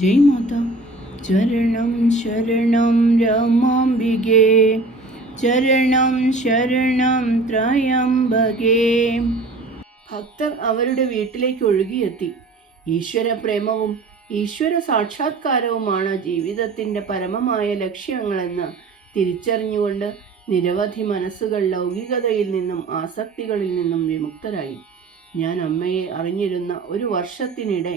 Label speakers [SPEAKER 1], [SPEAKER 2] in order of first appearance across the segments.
[SPEAKER 1] ജയ് മാത ചരണം ശരണം രമാംബികെ ചരണം ശരണം ത്രയംബകേ. ഭക്തർ അവരുടെ വീട്ടിലേക്ക് ഒഴുകിയെത്തി. ഈശ്വര പ്രേമവും ഈശ്വര സാക്ഷാത്കാരവുമാണ് ജീവിതത്തിന്റെ പരമമായ ലക്ഷ്യങ്ങളെന്ന് തിരിച്ചറിഞ്ഞുകൊണ്ട് നിരവധി മനസ്സുകൾ ലൗകികതയിൽ നിന്നും ആസക്തികളിൽ നിന്നും വിമുക്തരായി. ഞാൻ അമ്മയെ അറിഞ്ഞിരുന്ന ഒരു വർഷത്തിനിടെ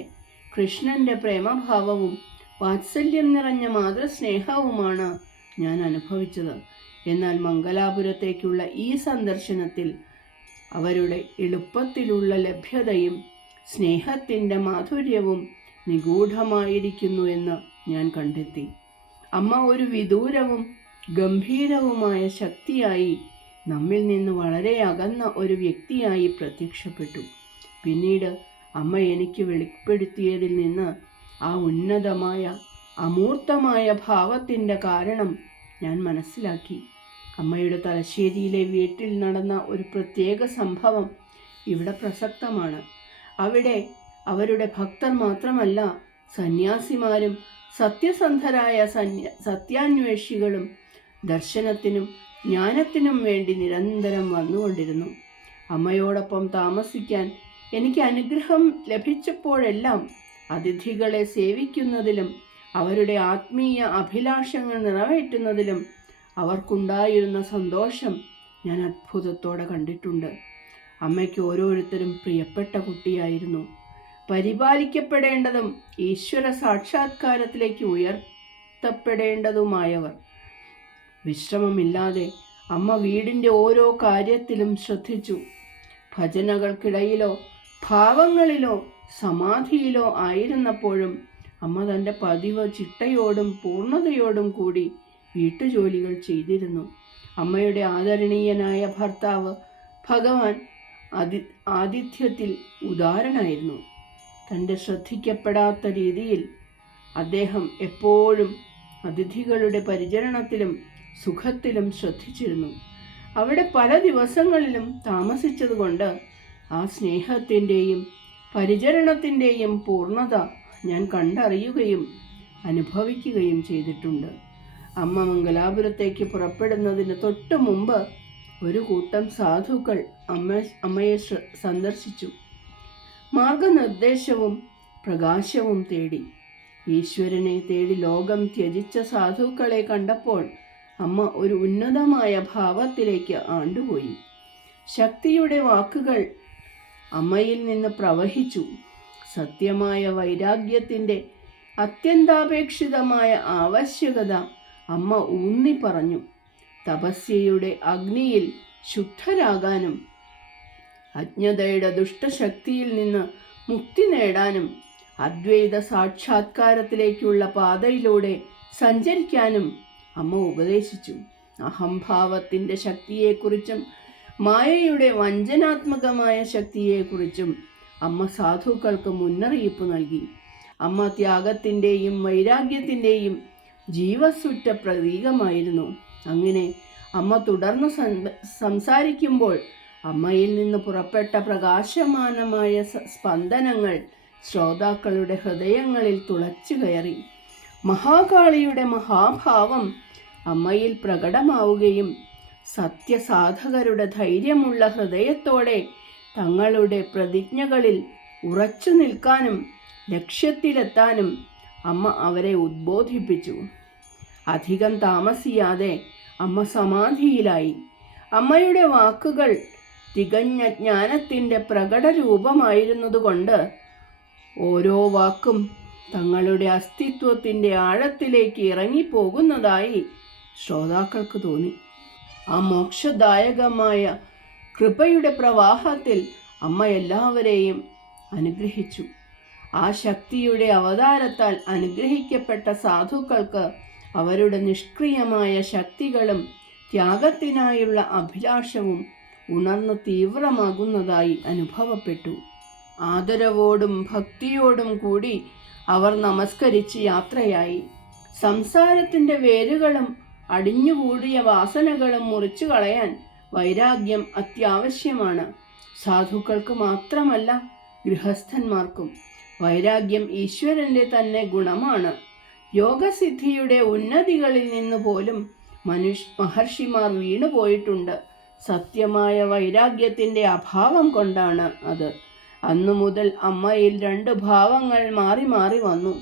[SPEAKER 1] കൃഷ്ണന്റെ പ്രേമഭാവവും വാത്സല്യം നിറഞ്ഞ മാതൃസ്നേഹവുമാണ് ഞാൻ അനുഭവിച്ചത്. എന്നാൽ മംഗലാപുരത്തേക്കുള്ള ഈ സന്ദർശനത്തിൽ അവരുടെ എളുപ്പത്തിലുള്ള ലഭ്യതയും സ്നേഹത്തിന്റെ മാധുര്യവും നിഗൂഢമായിരിക്കുന്നു എന്ന് ഞാൻ കണ്ടെത്തി. അമ്മ ഒരു വിദൂരവും ഗംഭീരവുമായ ശക്തിയായി നമ്മിൽ നിന്ന് വളരെ അകന്ന ഒരു വ്യക്തിയായി പ്രത്യക്ഷപ്പെട്ടു. പിന്നീട് അമ്മ എനിക്ക് വെളിപ്പെടുത്തിയതിൽ നിന്ന് ആ ഉന്നതമായ അമൂർത്തമായ ഭാവത്തിന്റെ കാരണം ഞാൻ മനസ്സിലാക്കി. അമ്മയുടെ തലശ്ശേരിയിലെ വീട്ടിൽ നടന്ന ഒരു പ്രത്യേക സംഭവം ഇവിടെ പ്രസക്തമാണ്. അവിടെ അവരുടെ ഭക്തർ മാത്രമല്ല സന്യാസിമാരും സത്യസന്ധരായ സന്യ സത്യാന്വേഷികളും ദർശനത്തിനും ജ്ഞാനത്തിനും വേണ്ടി നിരന്തരം വന്നുകൊണ്ടിരുന്നു. അമ്മയോടൊപ്പം താമസിക്കാൻ എനിക്ക് അനുഗ്രഹം ലഭിച്ചപ്പോഴെല്ലാം അതിഥികളെ സേവിക്കുന്നതിലും അവരുടെ ആത്മീയ അഭിലാഷങ്ങൾ നിറവേറ്റുന്നതിലും അവർക്കുണ്ടായിരുന്ന സന്തോഷം ഞാൻ അത്ഭുതത്തോടെ കണ്ടിട്ടുണ്ട്. അമ്മയ്ക്ക് ഓരോരുത്തരും പ്രിയപ്പെട്ട കുട്ടിയായിരുന്നു. പരിപാലിക്കപ്പെടേണ്ടതും ഈശ്വര സാക്ഷാത്കാരത്തിലേക്ക് ഉയർത്തപ്പെടേണ്ടതുമായവർ. വിശ്രമമില്ലാതെ അമ്മ വീടിന്റെ ഓരോ കാര്യത്തിലും ശ്രദ്ധിച്ചു. ഭജനകൾക്കിടയിലോ ഭാവങ്ങളിലോ സമാധിയിലോ ആയിരുന്നപ്പോഴും അമ്മ തന്റെ പതിവ് ചിട്ടയോടും പൂർണതയോടും കൂടി വീട്ടുജോലികൾ ചെയ്തിരുന്നു. അമ്മയുടെ ആദരണീയനായ ഭർത്താവ് ഭഗവാൻ അതി ആതിഥ്യത്തിൽ ഉദാരനായിരുന്നു. തന്റെ ശ്രദ്ധിക്കപ്പെടാത്ത രീതിയിൽ അദ്ദേഹം എപ്പോഴും അതിഥികളുടെ പരിചരണത്തിലും സുഖത്തിലും ശ്രദ്ധിച്ചിരുന്നു. അവിടെ പല ദിവസങ്ങളിലും താമസിച്ചതുകൊണ്ട് ആ സ്നേഹത്തിന്റെയും പരിചരണത്തിന്റെയും പൂർണത ഞാൻ കണ്ടറിയുകയും അനുഭവിക്കുകയും ചെയ്തിട്ടുണ്ട്. അമ്മ മംഗലാപുരത്തേക്ക് പുറപ്പെടുന്നതിന് തൊട്ടു മുമ്പ് ഒരു കൂട്ടം സാധുക്കൾ അമ്മ അമ്മയെ സന്ദർശിച്ചു. മാർഗനിർദ്ദേശവും പ്രകാശവും തേടി. ഈശ്വരനെ തേടി ലോകം ത്യജിച്ച സാധുക്കളെ കണ്ടപ്പോൾ അമ്മ ഒരു ഉന്നതമായ ഭാവത്തിലേക്ക് ആണ്ടുപോയി. ശക്തിയുടെ വാക്കുകൾ അമ്മയിൽ നിന്ന് പ്രവഹിച്ചു. സത്യമായ വൈരാഗ്യത്തിന്റെ അത്യന്താപേക്ഷിതമായ ആവശ്യകത അമ്മ ഊന്നി പറഞ്ഞു. തപസ്യയുടെ അഗ്നിയിൽ ശുദ്ധരാകാനും അജ്ഞതയുടെ ദുഷ്ടശക്തിയിൽ നിന്ന് മുക്തി നേടാനും അദ്വൈത സാക്ഷാത്കാരത്തിലേക്കുള്ള പാതയിലൂടെ സഞ്ചരിക്കാനും അമ്മ ഉപദേശിച്ചു. അഹംഭാവത്തിന്റെ ശക്തിയെക്കുറിച്ചും മായയുടെ വഞ്ചനാത്മകമായ ശക്തിയെക്കുറിച്ചും അമ്മ സാധുക്കൾക്ക് മുന്നറിയിപ്പ് നൽകി. അമ്മ ത്യാഗത്തിന്റെയും വൈരാഗ്യത്തിന്റെയും ജീവസുറ്റ പ്രതീകമായിരുന്നു. അങ്ങനെ അമ്മ തുടർന്ന് സംസാരിക്കുമ്പോൾ അമ്മയിൽ നിന്ന് പുറപ്പെട്ട പ്രകാശമാനമായ സ്പന്ദനങ്ങൾ ശ്രോതാക്കളുടെ ഹൃദയങ്ങളിൽ തുളച്ചു കയറി. മഹാകാളിയുടെ മഹാഭാവം അമ്മയിൽ പ്രകടമാവുകയും സത്യസാധകരുടെ ധൈര്യമുള്ള ഹൃദയത്തോടെ തങ്ങളുടെ പ്രതിജ്ഞകളിൽ ഉറച്ചു നിൽക്കാനും ലക്ഷ്യത്തിലെത്താനും അമ്മ അവരെ ഉദ്ബോധിപ്പിച്ചു. അധികം താമസിയാതെ അമ്മ സമാധിയിലായി. അമ്മയുടെ വാക്കുകൾ തികഞ്ഞ ജ്ഞാനത്തിന്റെ പ്രകടരൂപമായിരുന്നതുകൊണ്ട് ഓരോ വാക്കും തങ്ങളുടെ അസ്തിത്വത്തിന്റെ ആഴത്തിലേക്ക് ഇറങ്ങിപ്പോകുന്നതായി ശ്രോതാക്കൾക്ക് തോന്നി. ആ മോക്ഷദായകമായ കൃപയുടെ പ്രവാഹത്തിൽ അമ്മ എല്ലാവരെയും അനുഗ്രഹിച്ചു. ആ ശക്തിയുടെ അവതാരത്താൽ അനുഗ്രഹിക്കപ്പെട്ട സാധുക്കൾക്ക് അവരുടെ നിഷ്ക്രിയമായ ശക്തികളും ത്യാഗത്തിനായുള്ള അഭിലാഷവും ഉണർന്ന് തീവ്രമാകുന്നതായി അനുഭവപ്പെട്ടു. ആദരവോടും ഭക്തിയോടും കൂടി അവർ നമസ്കരിച്ച് യാത്രയായി. സംസാരത്തിന്റെ വേരുകളും അടിഞ്ഞുകൂടിയ വാസനകളും മുറിച്ചു കളയാൻ വൈരാഗ്യം അത്യാവശ്യമാണ്. സാധുക്കൾക്ക് മാത്രമല്ല ഗൃഹസ്ഥന്മാർക്കും വൈരാഗ്യം ഈശ്വരന്റെ തന്നെ ഗുണമാണ്. യോഗസിദ്ധിയുടെ ഉന്നതികളിൽ നിന്ന് പോലും മനുഷ് മഹർഷിമാർ വീണുപോയിട്ടുണ്ട്. സത്യമായ വൈരാഗ്യത്തിന്റെ അഭാവം കൊണ്ടാണ് അത്. അന്നു മുതൽ അമ്മയിൽ രണ്ട് ഭാവങ്ങൾ മാറി മാറി വന്നു.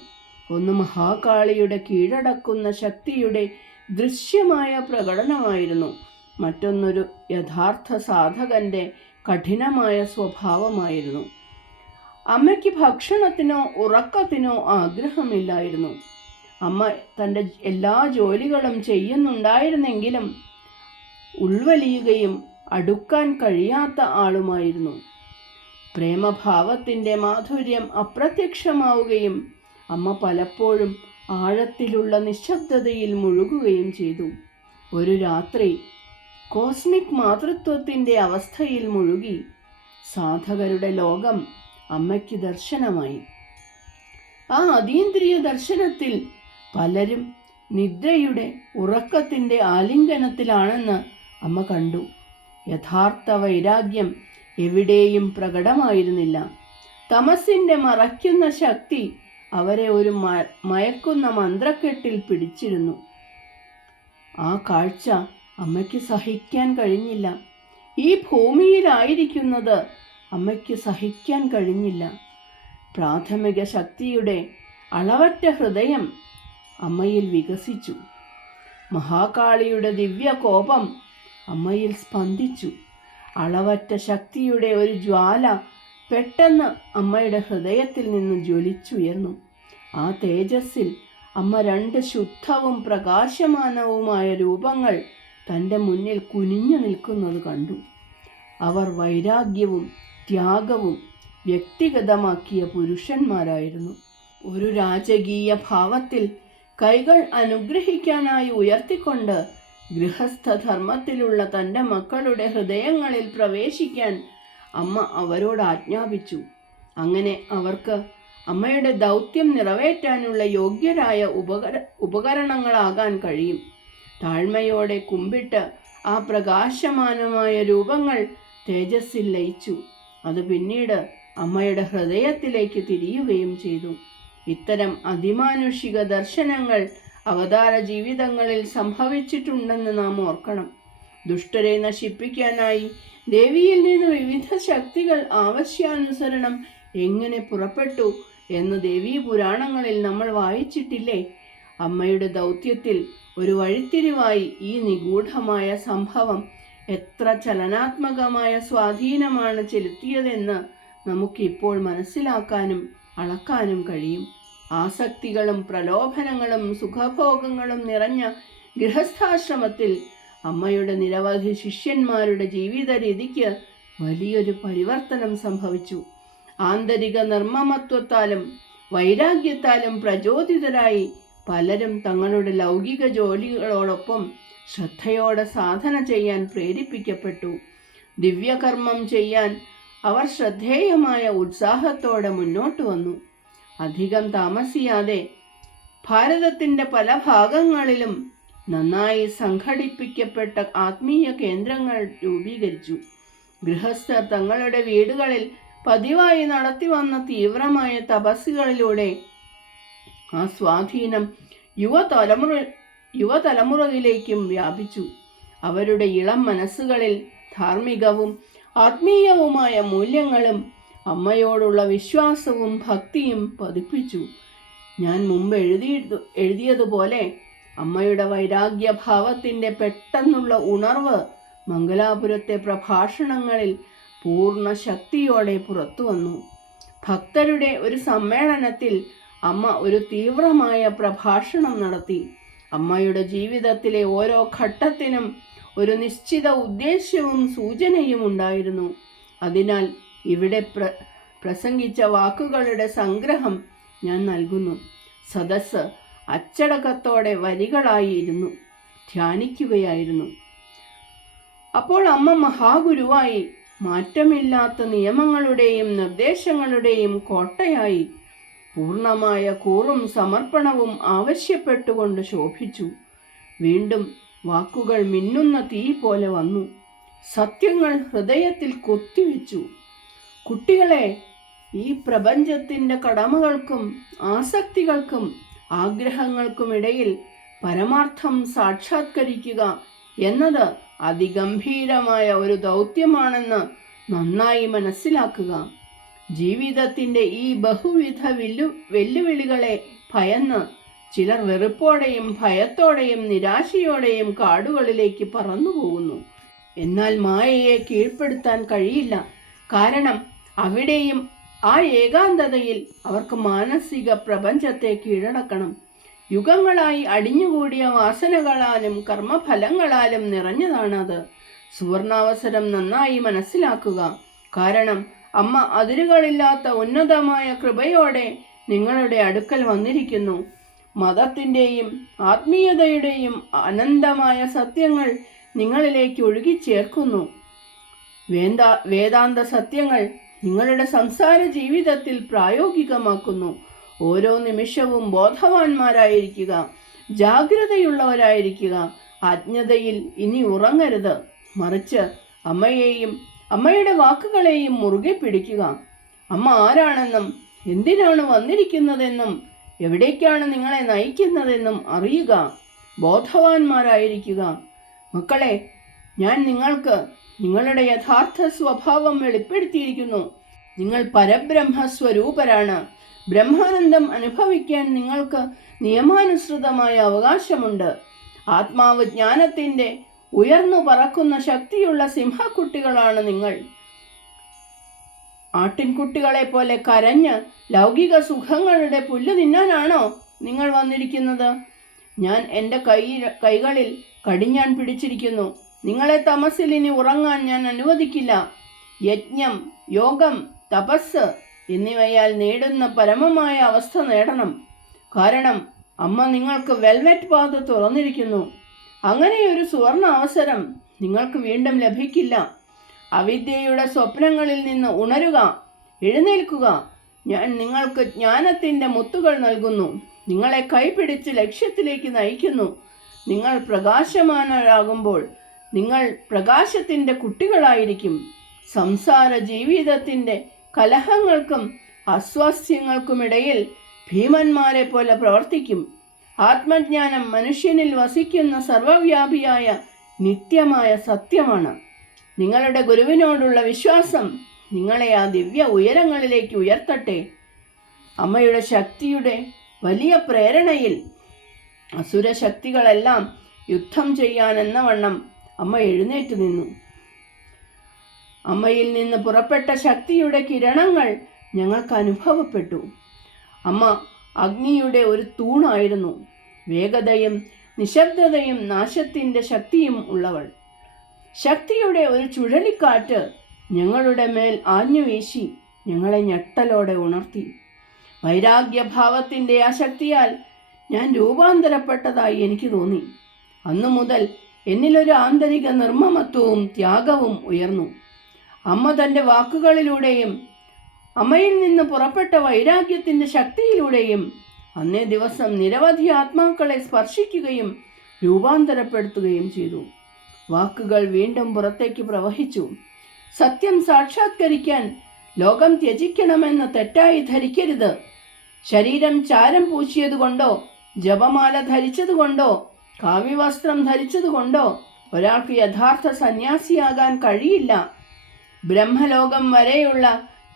[SPEAKER 1] ഒന്ന് മഹാകാളിയുടെ കീഴടക്കുന്ന ശക്തിയുടെ ദൃശ്യമായ പ്രകടനമായിരുന്നു. മറ്റൊന്നൊരു യഥാർത്ഥ സാധകന്റെ കഠിനമായ സ്വഭാവമായിരുന്നു. അമ്മയ്ക്ക് ഭക്ഷണത്തിനോ ഉറക്കത്തിനോ ആഗ്രഹമില്ലായിരുന്നു. അമ്മ തന്റെ എല്ലാ ജോലികളും ചെയ്യുന്നുണ്ടായിരുന്നെങ്കിലും ഉൾവലിയുകയും അടുക്കാൻ കഴിയാത്ത ആളുമായിരുന്നു. പ്രേമഭാവത്തിന്റെ മാധുര്യം അപ്രത്യക്ഷമാവുകയും അമ്മ പലപ്പോഴും ആഴത്തിലുള്ള നിശബ്ദതയിൽ മുഴുകുകയും ചെയ്തു. ഒരു രാത്രി കോസ്മിക് മാതൃത്വത്തിന്റെ അവസ്ഥയിൽ മുഴുകി സാധകരുടെ ലോകം അമ്മയ്ക്ക് ദർശനമായി. ആ അതീന്ദ്രിയ ദർശനത്തിൽ പലരും നിദ്രയുടെ ഉറക്കത്തിന്റെ ആലിംഗനത്തിലാണെന്ന് അമ്മ കണ്ടു. യഥാർത്ഥ വൈരാഗ്യം എവിടെയും പ്രകടമായിരുന്നില്ല. തമസിന്റെ മറയ്ക്കുന്ന ശക്തി അവരെ ഒരു മയക്കുന്ന മന്ത്രക്കെട്ടിൽ പിടിച്ചിരുന്നു. ആ കാഴ്ച അമ്മയ്ക്ക് സഹിക്കാൻ കഴിഞ്ഞില്ല. ഈ ഭൂമിയിലായിരിക്കുന്നത് അമ്മയ്ക്ക് സഹിക്കാൻ കഴിഞ്ഞില്ല. പ്രാഥമിക ശക്തിയുടെ അളവറ്റ ഹൃദയം അമ്മയിൽ വികസിച്ചു. മഹാകാളിയുടെ ദിവ്യ കോപം അമ്മയിൽ സ്പന്ദിച്ചു. അളവറ്റ ശക്തിയുടെ ഒരു ജ്വാല പെട്ടെന്ന് അമ്മയുടെ ഹൃദയത്തിൽ നിന്ന് ജ്വലിച്ചുയർന്നു. ആ തേജസ്സിൽ അമ്മ രണ്ട് ശുദ്ധവും പ്രകാശമാനവുമായ രൂപങ്ങൾ തന്റെ മുന്നിൽ കുനിഞ്ഞു നിൽക്കുന്നത് കണ്ടു. അവർ വൈരാഗ്യവും ത്യാഗവും വ്യക്തിഗതമാക്കിയ പുരുഷന്മാരായിരുന്നു. ഒരു രാജകീയ ഭാവത്തിൽ കൈകൾ അനുഗ്രഹിക്കാനായി ഉയർത്തിക്കൊണ്ട് ഗൃഹസ്ഥധർമ്മത്തിലുള്ള തന്റെ മക്കളുടെ ഹൃദയങ്ങളിൽ പ്രവേശിക്കാൻ അമ്മ അവരോട് ആജ്ഞാപിച്ചു. അങ്ങനെ അവർക്ക് അമ്മയുടെ ദൗത്യം നിറവേറ്റാനുള്ള യോഗ്യരായ ഉപകര ഉപകരണങ്ങളാകാൻ കഴിയും. താഴ്മയോടെ കുമ്പിട്ട് ആ പ്രകാശമാനമായ രൂപങ്ങൾ തേജസ്സിൽ ലയിച്ചു. അത് പിന്നീട് അമ്മയുടെ ഹൃദയത്തിലേക്ക് തിരിയുകയും ചെയ്തു. ഇത്തരം അതിമാനുഷിക ദർശനങ്ങൾ അവതാര ജീവിതങ്ങളിൽ സംഭവിച്ചിട്ടുണ്ടെന്ന് നാം ഓർക്കണം. ദുഷ്ടരെ നശിപ്പിക്കാനായി ദേവിയിൽ നിന്ന് വിവിധ ശക്തികൾ ആവശ്യാനുസരണം എങ്ങനെ പുറപ്പെട്ടു എന്ന് ദേവീ പുരാണങ്ങളിൽ നമ്മൾ വായിച്ചിട്ടില്ലേ? അമ്മയുടെ ദൗത്യത്തിൽ ഒരു വഴിത്തിരിവായി ഈ നിഗൂഢമായ സംഭവം എത്ര ചലനാത്മകമായ സ്വാധീനമാണ് ചെലുത്തിയതെന്ന് നമുക്കിപ്പോൾ മനസ്സിലാക്കാനും അളക്കാനും കഴിയും. ആസക്തികളും പ്രലോഭനങ്ങളും സുഖഭോഗങ്ങളും നിറഞ്ഞ ഗൃഹസ്ഥാശ്രമത്തിൽ അമ്മയുടെ നിരവധി ശിഷ്യന്മാരുടെ ജീവിത രീതിക്ക് വലിയൊരു പരിവർത്തനം സംഭവിച്ചു. ആന്തരിക നിർമ്മമത്വത്താലും വൈരാഗ്യത്താലും പ്രചോദിതരായി പലരും തങ്ങളുടെ ലൗകിക ജോലികളോടൊപ്പം ശ്രദ്ധയോടെ സാധന ചെയ്യാൻ പ്രേരിപ്പിക്കപ്പെട്ടു. ദിവ്യകർമ്മം ചെയ്യാൻ അവർ ശ്രദ്ധേയമായ ഉത്സാഹത്തോടെ മുന്നോട്ട് വന്നു. അധികം താമസിയാതെ ഭാരതത്തിന്റെ പല ഭാഗങ്ങളിലും നന്നായി സംഘടിപ്പിക്കപ്പെട്ട ആത്മീയ കേന്ദ്രങ്ങൾ രൂപീകരിച്ചു. ഗൃഹസ്ഥർ തങ്ങളുടെ വീടുകളിൽ പതിവായി നടത്തി വന്ന തീവ്രമായ തപസ്സുകളിലൂടെ ആ സ്വാധീനം യുവതലമുറ യുവതലമുറയിലേക്കും വ്യാപിച്ചു. അവരുടെ ഇളം മനസ്സുകളിൽ ധാർമ്മികവും ആത്മീയവുമായ മൂല്യങ്ങളും അമ്മയോടുള്ള വിശ്വാസവും ഭക്തിയും പതിപ്പിച്ചു. ഞാൻ മുമ്പ് എഴുതി എഴുതിയതുപോലെ അമ്മയുടെ വൈരാഗ്യഭാവത്തിന്റെ പെട്ടെന്നുള്ള ഉണർവ് മംഗലാപുരത്തെ പ്രഭാഷണങ്ങളിൽ പൂർണ ശക്തിയോടെ പുറത്തു വന്നു. ഭക്തരുടെ ഒരു സമ്മേളനത്തിൽ അമ്മ ഒരു തീവ്രമായ പ്രഭാഷണം നടത്തി. അമ്മയുടെ ജീവിതത്തിലെ ഓരോ ഘട്ടത്തിനും ഒരു നിശ്ചിത ഉദ്ദേശ്യവും സൂചനയും ഉണ്ടായിരുന്നു. അതിനാൽ ഇവിടെ പ്ര പ്രസംഗിച്ച വാക്കുകളുടെ സംഗ്രഹം ഞാൻ നൽകുന്നു. സദസ്സ് അച്ചടക്കത്തോടെ വരികളായിരുന്നു. ധ്യാനിക്കുകയായിരുന്നു. അപ്പോൾ അമ്മ മഹാഗുരുവായി മാറ്റമില്ലാത്ത നിയമങ്ങളുടെയും നിർദ്ദേശങ്ങളുടെയും കോട്ടയായി പൂർണമായ കൂറും സമർപ്പണവും ആവശ്യപ്പെട്ടുകൊണ്ട് ശോഭിച്ചു. വീണ്ടും വാക്കുകൾ മിന്നുന്ന തീ പോലെ വന്നു. സത്യങ്ങൾ ഹൃദയത്തിൽ കൊത്തിവെച്ചു. കുട്ടികളെ ഈ പ്രപഞ്ചത്തിന്റെ കടമകൾക്കും ആസക്തികൾക്കും ആഗ്രഹങ്ങൾക്കുമിടയിൽ പരമാർത്ഥം സാക്ഷാത്കരിക്കുക എന്നത് അതിഗംഭീരമായ ഒരു ദൗത്യമാണെന്ന് നന്നായി മനസ്സിലാക്കുക. ജീവിതത്തിന്റെ ഈ ബഹുവിധ വെല്ലു വെല്ലുവിളികളെ ഭയന്ന് ചിലർ വെറുപ്പോടെയും ഭയത്തോടെയും നിരാശയോടെയും കാടുകളിലേക്ക് പറന്നു പോകുന്നു. എന്നാൽ മായയെ കീഴ്പ്പെടുത്താൻ കഴിയില്ല. കാരണം അവിടെയും ആ ഏകാന്തതയിൽ അവർക്ക് മാനസിക പ്രപഞ്ചത്തെ കീഴടക്കണം. യുഗങ്ങളായി അടിഞ്ഞുകൂടിയ വാസനകളാലും കർമ്മഫലങ്ങളാലും നിറഞ്ഞതാണത്. സുവർണാവസരം നന്നായി മനസ്സിലാക്കുക. കാരണം അമ്മ അതിരുകളില്ലാത്ത ഉന്നതമായ കൃപയോടെ നിങ്ങളുടെ അടുക്കൽ വന്നിരിക്കുന്നു. മതത്തിന്റെയും ആത്മീയതയുടെയും അനന്തമായ സത്യങ്ങൾ നിങ്ങളിലേക്ക് ഒഴുകിച്ചേർക്കുന്നു. വേദ വേദാന്ത സത്യങ്ങൾ നിങ്ങളുടെ സംസാര ജീവിതത്തിൽ പ്രായോഗികമാക്കുന്നു. ഓരോ നിമിഷവും ബോധവാന്മാരായിരിക്കുക ജാഗ്രതയുള്ളവരായിരിക്കുക അജ്ഞതയിൽ ഇനി ഉറങ്ങരുത്. മറിച്ച് അമ്മയെയും അമ്മയുടെ വാക്കുകളെയും മുറുകെ പിടിക്കുക. അമ്മ ആരാണെന്നും എന്തിനാണ് വന്നിരിക്കുന്നതെന്നും എവിടേക്കാണ് നിങ്ങളെ നയിക്കുന്നതെന്നും അറിയുക. ബോധവാന്മാരായിരിക്കുക. മക്കളെ ഞാൻ നിങ്ങൾക്ക് നിങ്ങളുടെ യഥാർത്ഥ സ്വഭാവം വെളിപ്പെടുത്തിയിരിക്കുന്നു. നിങ്ങൾ പരബ്രഹ്മ സ്വരൂപരാണ് ബ്രഹ്മാനന്ദം അനുഭവിക്കാൻ നിങ്ങൾക്ക് നിയമാനുസൃതമായ അവകാശമുണ്ട്. ആത്മാവ് ജ്ഞാനത്തിന്റെ ഉയർന്നു പറക്കുന്ന ശക്തിയുള്ള സിംഹക്കുട്ടികളാണ് നിങ്ങൾ. ആട്ടിൻകുട്ടികളെ പോലെ കരഞ്ഞ് ലൗകിക സുഖങ്ങളുടെ പുല്ല് തിന്നാനാണോ നിങ്ങൾ വന്നിരിക്കുന്നത്? ഞാൻ എന്റെ കൈ കൈകളിൽ കടിഞ്ഞാൻ പിടിച്ചിരിക്കുന്നു. നിങ്ങളെ തമസിൽ ഇനി ഉറങ്ങാൻ ഞാൻ അനുവദിക്കില്ല. യജ്ഞം യോഗം തപസ് എന്നിവയാൽ നേടുന്ന പരമമായ അവസ്ഥ നേടണം. കാരണം അമ്മ നിങ്ങൾക്ക് വെൽവെറ്റ് പാത തുറന്നിരിക്കുന്നു. അങ്ങനെ ഒരു സുവർണ അവസരം നിങ്ങൾക്ക് വീണ്ടും ലഭിക്കില്ല. അവിദ്യയുടെ സ്വപ്നങ്ങളിൽ നിന്ന് ഉണരുക എഴുന്നേൽക്കുക. ഞാൻ നിങ്ങൾക്ക് ജ്ഞാനത്തിന്റെ മുത്തുകൾ നൽകുന്നു. നിങ്ങളെ കൈപിടിച്ച് ലക്ഷ്യത്തിലേക്ക് നയിക്കുന്നു. നിങ്ങൾ പ്രകാശമാനരാകുമ്പോൾ നിങ്ങൾ പ്രകാശത്തിന്റെ കുട്ടികളായിരിക്കും. സംസാര ജീവിതത്തിന്റെ കലഹങ്ങൾക്കും അസ്വാസ്ഥ്യങ്ങൾക്കുമിടയിൽ ഭീമന്മാരെ പോലെ പ്രവർത്തിക്കും. ആത്മജ്ഞാനം മനുഷ്യനിൽ വസിക്കുന്ന സർവവ്യാപിയായ നിത്യമായ സത്യമാണ്. നിങ്ങളുടെ ഗുരുവിനോടുള്ള വിശ്വാസം നിങ്ങളെ ആ ദിവ്യ ഉയരങ്ങളിലേക്ക് ഉയർത്തട്ടെ. അമ്മയുടെ ശക്തിയുടെ വലിയ പ്രേരണയിൽ അസുരശക്തികളെല്ലാം യുദ്ധം ചെയ്യാനെന്ന വണ്ണം അമ്മ എഴുന്നേറ്റ് നിന്നു. അമ്മയിൽ നിന്ന് പുറപ്പെട്ട ശക്തിയുടെ കിരണങ്ങൾ ഞങ്ങൾക്ക് അനുഭവപ്പെട്ടു. അമ്മ അഗ്നിയുടെ ഒരു തൂണായിരുന്നു. വേഗതയും നിശബ്ദതയും നാശത്തിന്റെ ശക്തിയും ഉള്ളവൾ. ശക്തിയുടെ ഒരു ചുഴലിക്കാറ്റ് ഞങ്ങളുടെ മേൽ ആഞ്ഞുവീശി ഞങ്ങളെ ഞെട്ടലോടെ ഉണർത്തി. വൈരാഗ്യഭാവത്തിന്റെ ആ ശക്തിയാൽ ഞാൻ രൂപാന്തരപ്പെട്ടതായി എനിക്ക് തോന്നി. അന്നു മുതൽ എന്നിലൊരു ആന്തരിക നിർമ്മമത്വവും ത്യാഗവും ഉയർന്നു. അമ്മ തന്റെ വാക്കുകളിലൂടെയും അമ്മയിൽ നിന്ന് പുറപ്പെട്ട വൈരാഗ്യത്തിന്റെ ശക്തിയിലൂടെയും അന്നേ ദിവസം നിരവധി ആത്മാക്കളെ സ്പർശിക്കുകയും രൂപാന്തരപ്പെടുത്തുകയും ചെയ്തു. വാക്കുകൾ വീണ്ടും പുറത്തേക്ക് പ്രവഹിച്ചു. സത്യം സാക്ഷാത്കരിക്കാൻ ലോകം ത്യജിക്കണമെന്ന് തെറ്റായി ധരിക്കരുത്. ശരീരം ചാരം പൂശിയതുകൊണ്ടോ ജപമാല ധരിച്ചതുകൊണ്ടോ കാവ്യവസ്ത്രം ധരിച്ചതുകൊണ്ടോ ഒരാൾക്ക് യഥാർത്ഥ സന്യാസിയാകാൻ കഴിയില്ല. ബ്രഹ്മലോകം വരെയുള്ള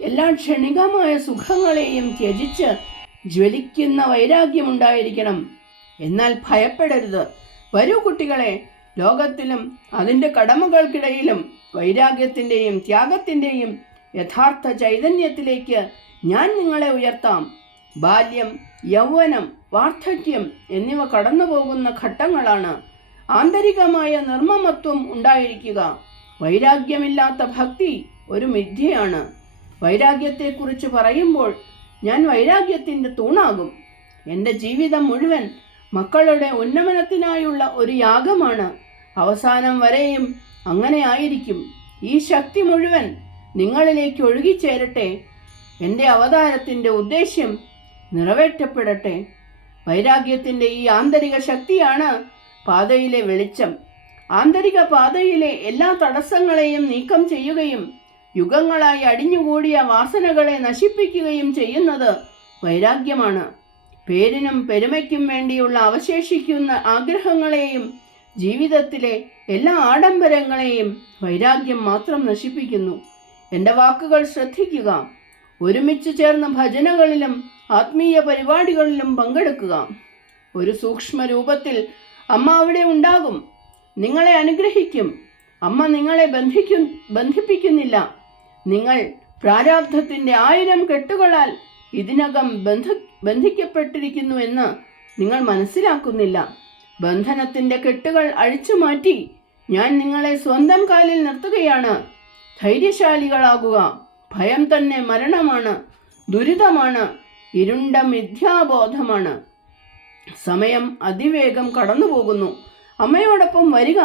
[SPEAKER 1] എല്ലാ ക്ഷണികമായ സുഖങ്ങളെയും ത്യജിച്ച് ജ്വലിക്കുന്ന വൈരാഗ്യമുണ്ടായിരിക്കണം. എന്നാൽ ഭയപ്പെടരുത്. വരൂ കുട്ടികളെ ലോകത്തിലും അതിന്റെ കടമകൾക്കിടയിലും വൈരാഗ്യത്തിന്റെയും ത്യാഗത്തിന്റെയും യഥാർത്ഥ ചൈതന്യത്തിലേക്ക് ഞാൻ നിങ്ങളെ ഉയർത്താം. ബാല്യം യൗവനം വാർദ്ധക്യം എന്നിവ കടന്നു പോകുന്ന ഘട്ടങ്ങളാണ്. ആന്തരികമായ നിർമ്മമത്വം ഉണ്ടായിരിക്കുക. വൈരാഗ്യമില്ലാത്ത ഭക്തി ഒരു മിഥ്യയാണ്. വൈരാഗ്യത്തെക്കുറിച്ച് പറയുമ്പോൾ ഞാൻ വൈരാഗ്യത്തിന്റെ തൂണാകും. എന്റെ ജീവിതം മുഴുവൻ മക്കളുടെ ഉന്നമനത്തിനായുള്ള ഒരു യാഗമാണ്. അവസാനം വരെയും അങ്ങനെ ആയിരിക്കും. ഈ ശക്തി മുഴുവൻ നിങ്ങളിലേക്ക് ഒഴുകിച്ചേരട്ടെ. എന്റെ അവതാരത്തിന്റെ ഉദ്ദേശ്യം നിറവേറ്റപ്പെടട്ടെ. വൈരാഗ്യത്തിന്റെ ഈ ആന്തരിക ശക്തിയാണ് പാതയിലെ വെളിച്ചം. ആന്തരിക പാതയിലെ എല്ലാ തടസ്സങ്ങളെയും നീക്കം ചെയ്യുകയും യുഗങ്ങളായി അടിഞ്ഞുകൂടിയ വാസനകളെ നശിപ്പിക്കുകയും ചെയ്യുന്നത് വൈരാഗ്യമാണ്. പേരിനും പെരുമയ്ക്കും വേണ്ടിയുള്ള അവശേഷിക്കുന്ന ആഗ്രഹങ്ങളെയും ജീവിതത്തിലെ എല്ലാ ആഡംബരങ്ങളെയും വൈരാഗ്യം മാത്രം നശിപ്പിക്കുന്നു. എന്റെ വാക്കുകൾ ശ്രദ്ധിക്കുക. ഒരുമിച്ച് ചേർന്ന ഭജനകളിലും ആത്മീയ പരിപാടികളിലും പങ്കെടുക്കുക. ഒരു സൂക്ഷ്മ രൂപത്തിൽ അമ്മ അവിടെ ഉണ്ടാകും. നിങ്ങളെ അനുഗ്രഹിക്കും. അമ്മ നിങ്ങളെ ബന്ധിക്കും ബന്ധിപ്പിക്കുന്നില്ല. നിങ്ങൾ പ്രാരാബ്ധത്തിന്റെ ആയിരം കെട്ടുകളാൽ ഇതിനകം ബന്ധ ബന്ധിക്കപ്പെട്ടിരിക്കുന്നു എന്ന് നിങ്ങൾ മനസ്സിലാക്കുന്നില്ല. ബന്ധനത്തിന്റെ കെട്ടുകൾ അഴിച്ചു മാറ്റി ഞാൻ നിങ്ങളെ സ്വന്തം കാലിൽ നിർത്തുകയാണ്. ധൈര്യശാലികളാകുക. ഭയം തന്നെ മരണമാണ്. ദുരിതമാണ്. ഇരുണ്ട മിഥ്യാബോധമാണ്. സമയം അതിവേഗം കടന്നുപോകുന്നു. അമ്മയോടൊപ്പം വരിക.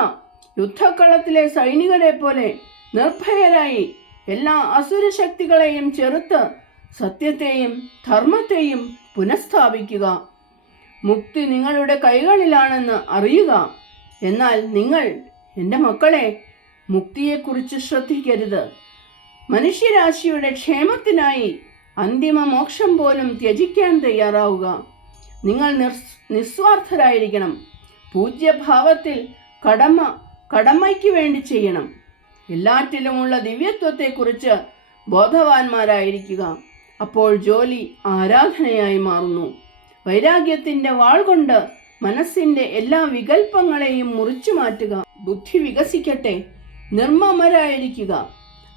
[SPEAKER 1] യുദ്ധക്കളത്തിലെ സൈനികരെ പോലെ നിർഭയരായി എല്ലാ അസുര ശക്തികളെയും ചെറുത്ത് സത്യത്തെയും ധർമ്മത്തെയും പുനഃസ്ഥാപിക്കുക. മുക്തി നിങ്ങളുടെ കൈകളിലാണെന്ന് അറിയുക. എന്നാൽ നിങ്ങൾ എന്റെ മക്കളെ മുക്തിയെക്കുറിച്ച് ശ്രദ്ധിക്കരുത്. മനുഷ്യരാശിയുടെ ക്ഷേമത്തിനായി അന്തിമ മോക്ഷം പോലും ത്യജിക്കാൻ തയ്യാറാവുക. നിങ്ങൾ നിർ- നിസ്വാർത്ഥരായിരിക്കണം. പൂജ്യഭാവത്തിൽ കടമ കടമയ്ക്ക് വേണ്ടി ചെയ്യണം. എല്ലാറ്റിലുമുള്ള ദിവ്യത്വത്തെക്കുറിച്ച് ബോധവാന്മാരായിരിക്കുക. അപ്പോൾ ജോലി ആരാധനയായി മാറുന്നു. വൈരാഗ്യത്തിന്റെ വാൾ കൊണ്ട് മനസ്സിന്റെ എല്ലാ വികൽപ്പങ്ങളെയും മുറിച്ചു മാറ്റുക. ബുദ്ധി വികസിക്കട്ടെ. നിർമ്മമരായിരിക്കുക.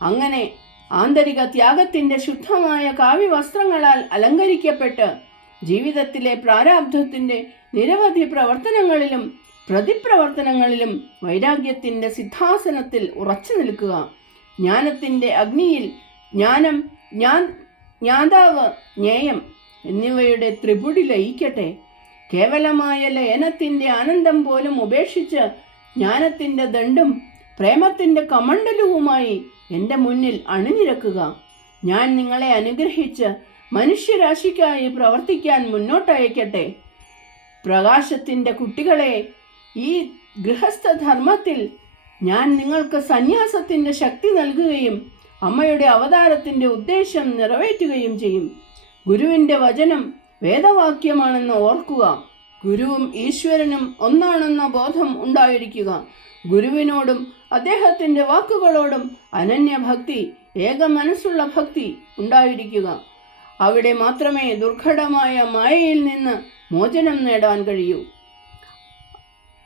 [SPEAKER 1] അങ്ങനെ ആന്തരിക ത്യാഗത്തിന്റെ ശുദ്ധമായ കാവ്യവസ്ത്രങ്ങളാൽ അലങ്കരിക്കപ്പെട്ട് ജീവിതത്തിലെ പ്രാരാബ്ധത്തിന്റെ നിരവധി പ്രവർത്തനങ്ങളിലും പ്രതിപ്രവർത്തനങ്ങളിലും വൈരാഗ്യത്തിന്റെ സിദ്ധാസനത്തിൽ ഉറച്ചു നിൽക്കുക. ജ്ഞാനത്തിന്റെ അഗ്നിയിൽ ജ്ഞാനം ഞാൻ ജ്ഞാതാവ് ജ്ഞേയം എന്നിവയുടെ ത്രിപുടി ലയിക്കട്ടെ. കേവലമായ ലയനത്തിന്റെ ആനന്ദം പോലും ഉപേക്ഷിച്ച് ജ്ഞാനത്തിന്റെ ദണ്ടും പ്രേമത്തിന്റെ കമണ്ഡലവുമായി എന്റെ മുന്നിൽ അണിനിരക്കുക. ഞാൻ നിങ്ങളെ അനുഗ്രഹിച്ച് മനുഷ്യരാശിക്കായി പ്രവർത്തിക്കാൻ മുന്നോട്ടയക്കട്ടെ. പ്രകാശത്തിന്റെ കുട്ടികളെ ഈ ഗൃഹസ്ഥധർമ്മത്തിൽ ഞാൻ നിങ്ങൾക്ക് സന്യാസത്തിന്റെ ശക്തി നൽകുകയും അമ്മയുടെ അവതാരത്തിന്റെ ഉദ്ദേശം നിറവേറ്റുകയും ചെയ്യും. ഗുരുവിന്റെ വചനം വേദവാക്യമാണെന്ന് ഓർക്കുക. ഗുരുവും ഈശ്വരനും ഒന്നാണെന്ന ബോധം ഉണ്ടായിരിക്കുക. ഗുരുവിനോടും അദ്ദേഹത്തിന്റെ വാക്കുകളോടും അനന്യഭക്തി ഏക മനസ്സുള്ള ഭക്തി ഉണ്ടായിരിക്കുക. അവിടെ മാത്രമേ ദുർഘടമായ മായയിൽ നിന്ന് മോചനം നേടാൻ കഴിയൂ.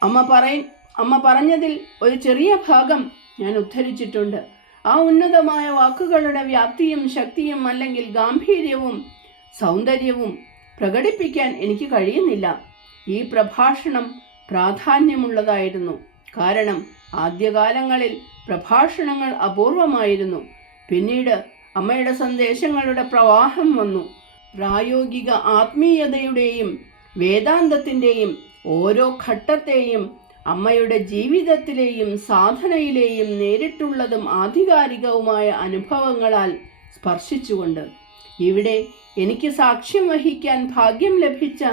[SPEAKER 1] അമ്മ പറയ അമ്മ പറഞ്ഞതിൽ ഒരു ചെറിയ ഭാഗം ഞാൻ ഉദ്ധരിച്ചിട്ടുണ്ട്. ആ ഉന്നതമായ വാക്കുകളുടെ വ്യാപ്തിയും ശക്തിയും അല്ലെങ്കിൽ ഗാംഭീര്യവും സൗന്ദര്യവും പ്രകടിപ്പിക്കാൻ എനിക്ക് കഴിയുന്നില്ല. ഈ പ്രഭാഷണം പ്രാധാന്യമുള്ളതായിരുന്നു. കാരണം ആദ്യകാലങ്ങളിൽ പ്രഭാഷണങ്ങൾ അപൂർവമായിരുന്നു. പിന്നീട് അമ്മയുടെ സന്ദേശങ്ങളുടെ പ്രവാഹം വന്നു. പ്രായോഗിക ആത്മീയതയുടെയും വേദാന്തത്തിന്റെയും ഓരോ ഘട്ടത്തെയും അമ്മയുടെ ജീവിതത്തിലെയും സാധനയിലെയും നേരിട്ടുള്ളതും ആധികാരികവുമായ അനുഭവങ്ങളാൽ സ്പർശിച്ചുകൊണ്ട് ഇവിടെ എനിക്ക് സാക്ഷ്യം വഹിക്കാൻ ഭാഗ്യം ലഭിച്ച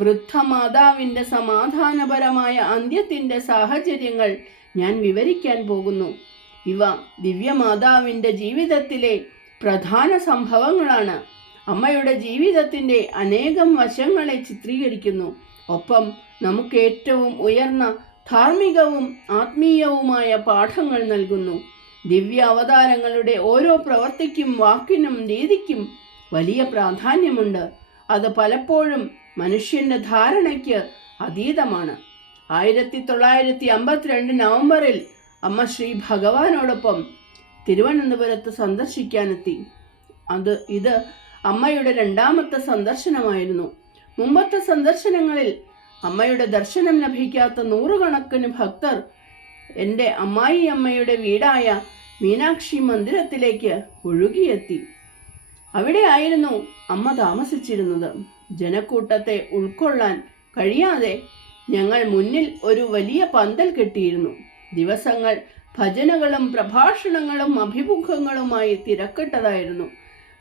[SPEAKER 1] വൃദ്ധമാതാവിന്റെ സമാധാനപരമായ അന്ത്യത്തിന്റെ സാഹചര്യങ്ങൾ ഞാൻ വിവരിക്കാൻ പോകുന്നു. ഇവ ദിവ്യമാതാവിന്റെ ജീവിതത്തിലെ പ്രധാന സംഭവങ്ങളാണ്. അമ്മയുടെ ജീവിതത്തിന്റെ അനേകം വശങ്ങളെ ചിത്രീകരിക്കുന്നു. ഒപ്പം നമുക്ക് ഏറ്റവും ഉയർന്ന ധാർമ്മികവും ആത്മീയവുമായ പാഠങ്ങൾ നൽകുന്നു. ദിവ്യ അവതാരങ്ങളുടെ ഓരോ പ്രവർത്തിക്കും വാക്കിനും രീതിക്കും വലിയ പ്രാധാന്യമുണ്ട്. അത് പലപ്പോഴും മനുഷ്യന്റെ ധാരണയ്ക്ക് അതീതമാണ്. ആയിരത്തി തൊള്ളായിരത്തി അമ്പത്തിരണ്ട് നവംബറിൽ അമ്മ ശ്രീ ഭഗവാനോടൊപ്പം തിരുവനന്തപുരത്ത് സന്ദർശിക്കാനെത്തി. അത് ഇത് അമ്മയുടെ രണ്ടാമത്തെ സന്ദർശനമായിരുന്നു. മുമ്പത്തെ സന്ദർശനങ്ങളിൽ അമ്മയുടെ ദർശനം ലഭിക്കാത്ത നൂറുകണക്കിന് ഭക്തർ എന്റെ അമ്മായി അമ്മയുടെ വീടായ മീനാക്ഷി മന്ദിരത്തിലേക്ക് ഒഴുകിയെത്തി. അവിടെയായിരുന്നു അമ്മ താമസിച്ചിരുന്നത്. ജനക്കൂട്ടത്തെ ഉൾക്കൊള്ളാൻ കഴിയാതെ ഞങ്ങൾ മുന്നിൽ ഒരു വലിയ പന്തൽ കെട്ടിയിരുന്നു. ദിവസങ്ങൾ ഭജനകളും പ്രഭാഷണങ്ങളും അഭിമുഖങ്ങളുമായി തിരക്കിട്ടതായിരുന്നു.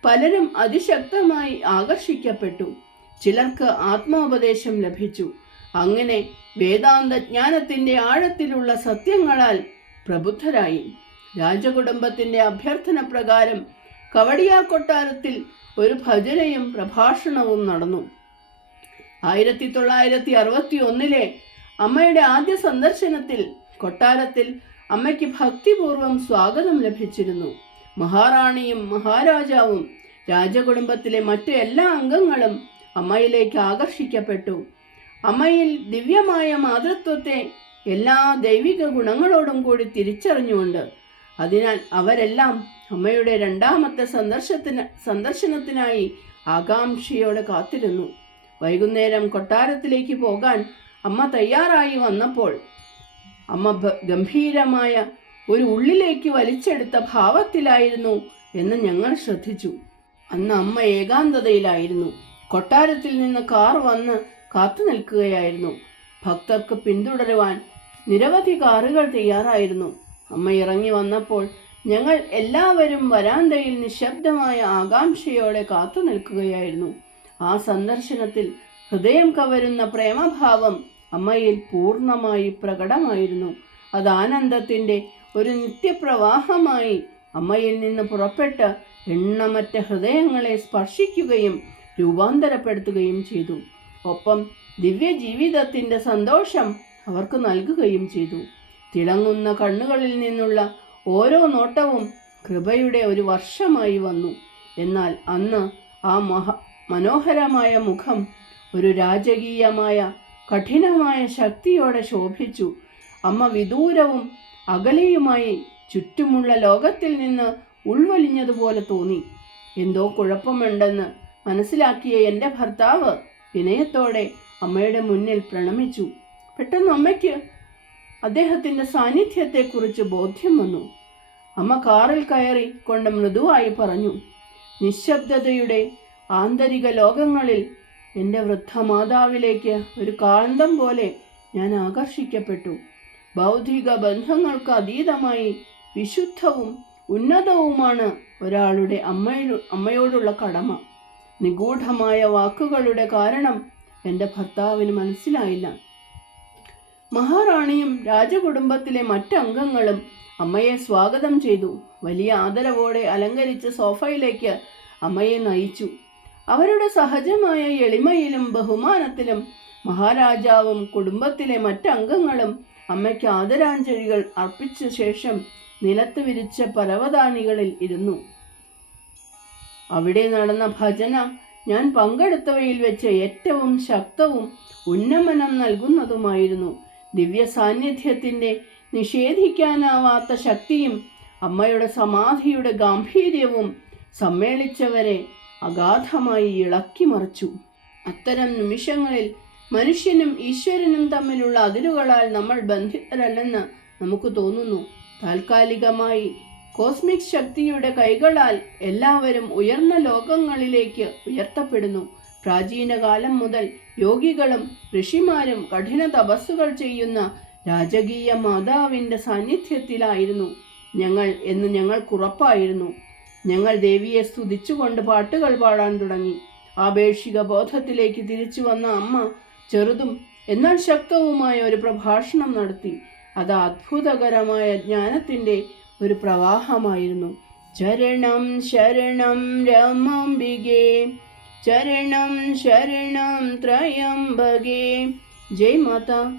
[SPEAKER 1] പലരും അതിശക്തമായി ആകർഷിക്കപ്പെട്ടു. ചിലർക്ക് ആത്മോപദേശം ലഭിച്ചു. അങ്ങനെ വേദാന്ത ജ്ഞാനത്തിന്റെ ആഴത്തിലുള്ള സത്യങ്ങളാൽ പ്രബുദ്ധരായി. രാജകുടുംബത്തിന്റെ അഭ്യർത്ഥന പ്രകാരം കവടിയാർ കൊട്ടാരത്തിൽ ഒരു ഭജനയും പ്രഭാഷണവും നടന്നു. ആയിരത്തി തൊള്ളായിരത്തി അറുപത്തി ഒന്നിലെ അമ്മയുടെ ആദ്യ സന്ദർശനത്തിൽ കൊട്ടാരത്തിൽ അമ്മയ്ക്ക് ഭക്തിപൂർവം സ്വാഗതം ലഭിച്ചിരുന്നു. മഹാറാണിയും മഹാരാജാവും രാജകുടുംബത്തിലെ മറ്റു എല്ലാ അംഗങ്ങളും അമ്മയിലേക്ക് ആകർഷിക്കപ്പെട്ടു. അമ്മയിൽ ദിവ്യമായ മാതൃത്വത്തെ എല്ലാ ദൈവിക ഗുണങ്ങളോടും കൂടി തിരിച്ചറിഞ്ഞുകൊണ്ട് അതിനാൽ അവരെല്ലാം അമ്മയുടെ രണ്ടാമത്തെ സന്ദർശത്തിന് സന്ദർശനത്തിനായി ആകാംക്ഷയോടെ കാത്തിരുന്നു. വൈകുന്നേരം കൊട്ടാരത്തിലേക്ക് പോകാൻ അമ്മ തയ്യാറായി വന്നപ്പോൾ അമ്മ ഗംഭീരമായ ഒരു ഉള്ളിലേക്ക് വലിച്ചെടുത്ത ഭാവത്തിലായിരുന്നു എന്ന് ഞങ്ങൾ ശ്രദ്ധിച്ചു. അന്ന് അമ്മ ഏകാന്തതയിലായിരുന്നു. കൊട്ടാരത്തിൽ നിന്ന് കാർ വന്ന് കാത്തു നിൽക്കുകയായിരുന്നു. ഭക്തർക്ക് പിന്തുടരുവാൻ നിരവധി കാറുകൾ തയ്യാറായിരുന്നു. അമ്മ ഇറങ്ങി വന്നപ്പോൾ ഞങ്ങൾ എല്ലാവരും വരാന്തയിൽ നിശബ്ദമായ ആകാംക്ഷയോടെ കാത്തു നിൽക്കുകയായിരുന്നു. ആ സന്ദർശനത്തിൽ ഹൃദയം കവരുന്ന പ്രേമഭാവം അമ്മയിൽ പൂർണമായി പ്രകടമായിരുന്നു. അത് ആനന്ദത്തിന്റെ ഒരു നിത്യപ്രവാഹമായി അമ്മയിൽ നിന്ന് പുറപ്പെട്ട് എണ്ണമറ്റ ഹൃദയങ്ങളെ സ്പർശിക്കുകയും രൂപാന്തരപ്പെടുത്തുകയും ചെയ്തു. ഒപ്പം ദിവ്യ ജീവിതത്തിന്റെ സന്തോഷം അവർക്ക് നൽകുകയും ചെയ്തു. തിളങ്ങുന്ന കണ്ണുകളിൽ നിന്നുള്ള ഓരോ നോട്ടവും കൃപയുടെ ഒരു വർഷമായി വന്നു. എന്നാൽ അന്ന് ആ മഹ മനോഹരമായ മുഖം ഒരു രാജകീയമായ കഠിനമായ ശക്തിയോടെ ശോഭിച്ചു. അമ്മ വിദൂരവും അകലെയുമായി ചുറ്റുമുള്ള ലോകത്തിൽ നിന്ന് ഉൾവലിഞ്ഞതുപോലെ തോന്നി. എന്തോ കുഴപ്പമുണ്ടെന്ന് മനസ്സിലാക്കിയ എന്റെ ഭർത്താവ് വിനയത്തോടെ അമ്മയുടെ മുന്നിൽ പ്രണമിച്ചു. പെട്ടെന്ന് അമ്മയ്ക്ക് അദ്ദേഹത്തിന്റെ സാന്നിധ്യത്തെക്കുറിച്ച് ബോധ്യം വന്നു. അമ്മ കാറിൽ കയറി കൊണ്ട് മൃദുവായി പറഞ്ഞു നിശബ്ദതയുടെ ആന്തരിക ലോകങ്ങളിൽ എന്റെ വൃദ്ധമാതാവിലേക്ക് ഒരു കാന്തം പോലെ ഞാൻ ആകർഷിക്കപ്പെട്ടു. ബൗദ്ധിക ബന്ധങ്ങൾക്ക് അതീതമായി വിശുദ്ധവും ഉന്നതവുമാണ് ഒരാളുടെ അമ്മയിൽ അമ്മയോടുള്ള കടമ. നിഗൂഢമായ വാക്കുകളുടെ കാരണം എന്റെ ഭർത്താവിന് മനസ്സിലായില്ല. മഹാറാണിയും രാജകുടുംബത്തിലെ മറ്റംഗങ്ങളും അമ്മയെ സ്വാഗതം ചെയ്തു. വലിയ ആദരവോടെ അലങ്കരിച്ച സോഫയിലേക്ക് അമ്മയെ നയിച്ചു. അവരുടെ സഹജമായ എളിമയിലും ബഹുമാനത്തിലും മഹാരാജാവും കുടുംബത്തിലെ മറ്റംഗങ്ങളും അമ്മയ്ക്ക് ആദരാഞ്ജലികൾ അർപ്പിച്ച ശേഷം നിലത്ത് വിരിച്ച പരവതാനികളിൽ ഇരുന്നു. അവിടെ നടന്ന ഭജന ഞാൻ പങ്കെടുത്തവയിൽ വെച്ച് ഏറ്റവും ശക്തവും ഉന്നമനം നൽകുന്നതുമായിരുന്നു. ദിവ്യ സാന്നിധ്യത്തിന്റെ നിഷേധിക്കാനാവാത്ത ശക്തിയും അമ്മയുടെ സമാധിയുടെ ഗാംഭീര്യവും സമ്മേളിച്ചവരെ അഗാധമായി ഇളക്കി മറിച്ചു. അത്തരം നിമിഷങ്ങളിൽ മനുഷ്യനും ഈശ്വരനും തമ്മിലുള്ള അതിരുകളാൽ നമ്മൾ ബന്ധിതരല്ലെന്ന് നമുക്ക് തോന്നുന്നു. താൽക്കാലികമായി കോസ്മിക് ശക്തിയുടെ കൈകളാൽ എല്ലാവരും ഉയർന്ന ലോകങ്ങളിലേക്ക് ഉയർത്തപ്പെടുന്നു. പ്രാചീന കാലം മുതൽ യോഗികളും ഋഷിമാരും കഠിന തപസ്സുകൾ ചെയ്യുന്ന രാജകീയ മാതാവിന്റെ സാന്നിധ്യത്തിലായിരുന്നു ഞങ്ങൾ എന്ന് ഞങ്ങൾക്കുറപ്പായിരുന്നു ഞങ്ങൾ ദേവിയെ സ്തുതിച്ചുകൊണ്ട് പാട്ടുകൾ പാടാൻ തുടങ്ങി. ആപേക്ഷിക ബോധത്തിലേക്ക് തിരിച്ചു വന്ന അമ്മ ചെറുതും എന്നാൽ ശക്തവുമായ ഒരു പ്രഭാഷണം നടത്തി. അത് അത്ഭുതകരമായ ജ്ഞാനത്തിന്റെ ഒരു പ്രവാഹമായിരുന്നു. ചരണം ശരണം രമാംബികേ ചരണം ശരണം ത്രയംബകേ ജയ് മാതാ